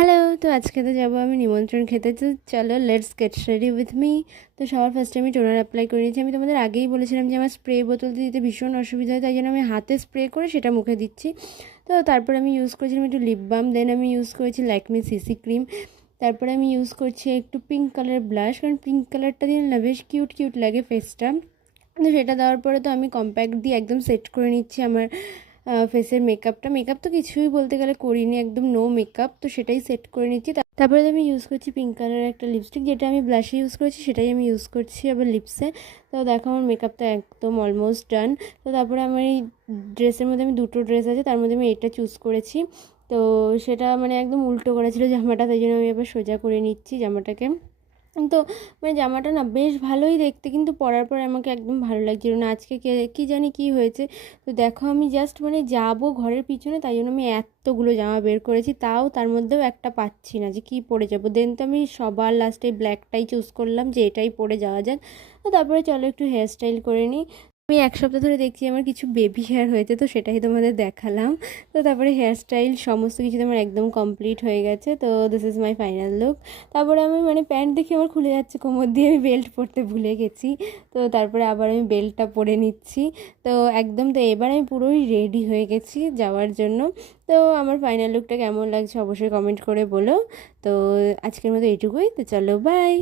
Hello, তো আজকে তো যাবো আমি নিমন্ত্রণ খেতে। তো চলো let's get ready with me. তো সবার ফার্স্টে আমি টোনার অ্যাপ্লাই করে নিয়েছি। আমি তোমাদের আগেই বলেছিলাম যে আমার স্প্রে বোতলতে দিতে ভীষণ অসুবিধা হয়, তাই জন্য আমি হাতে স্প্রে করে সেটা মুখে দিচ্ছি। তো তারপর আমি ইউজ করেছিলাম একটু লিপ বাম, দেন আমি ইউজ করেছি ল্যাকমি সিসি ক্রিম। তারপরে আমি ইউজ করছি একটু পিঙ্ক কালার ব্লাশ, কারণ পিঙ্ক কালারটা দিলে না বেশ কিউট কিউট লাগে ফেসটা। তো সেটা দেওয়ার পরে তো আমি কম্প্যাক্ট দিয়ে একদম সেট করে নিচ্ছি আমার ফেসের মেকআপটা। মেকআপ তো কিছুই বলতে গেলে করিনি, একদম নো মেকআপ, তো সেটাই সেট করে নিচ্ছি। তারপরে আমি ইউজ করছি পিঙ্ক কালারের একটা লিপস্টিক, যেটা আমি ব্লাশে ইউজ করেছি সেটাই আমি ইউজ করছি আবার লিপসে। তো দেখো আমার মেকআপটা একদম অলমোস্ট ডান। তো তারপরে আমার এই ড্রেসের মধ্যে আমি দুটো ড্রেস আছে, তার মধ্যে আমি এটা চুজ করেছি। তো সেটা মানে একদম উল্টো করা ছিল জামাটা, তাই জন্য আমি আবার সোজা করে নিচ্ছি জামাটাকে। তো মানে জামাটা না বেশ ভালোই দেখতে, কিন্তু পরার পর আমাকে একদম ভালো লাগছিল না। আজকে কি জানি কি হয়েছে। তো দেখো আমি জাস্ট মানে যাবো ঘরের পিছনে, তাই জন্য আমি এতগুলো জামা বের করেছি, তাও তার মধ্যেও একটা পাচ্ছি না যে কী পরে যাব। দেন তো আমি সবার লাস্টে ব্ল্যাকটাই চুজ করলাম যে এটাই পরে যাওয়া যাক। তো তারপরে চলো একটু হেয়ার স্টাইল করে নিই। আমি এক সপ্তাহ ধরে দেখছি আমার কিছু বেবি হেয়ার হয়েছে, তো সেটাই তোমাদের দেখালাম। তো তারপরে হেয়ার স্টাইল সমস্ত কিছু আমার একদম কমপ্লিট হয়ে গেছে। তো this is my final look. তারপরে আমি মানে প্যান্ট দেখে আমার খুলে যাচ্ছে কোমর দিয়ে, আমি বেল্ট পরতে ভুলে গেছি। তো তারপরে আবার আমি বেল্টটা পরে নিচ্ছি। তো একদম, তো এবার আমি পুরোই রেডি হয়ে গেছি যাওয়ার জন্য। তো আমার ফাইনাল লুকটা কেমন লাগছে অবশ্যই কমেন্ট করে বলো। তো আজকের মতো এইটুকুই, তো চলো বাই।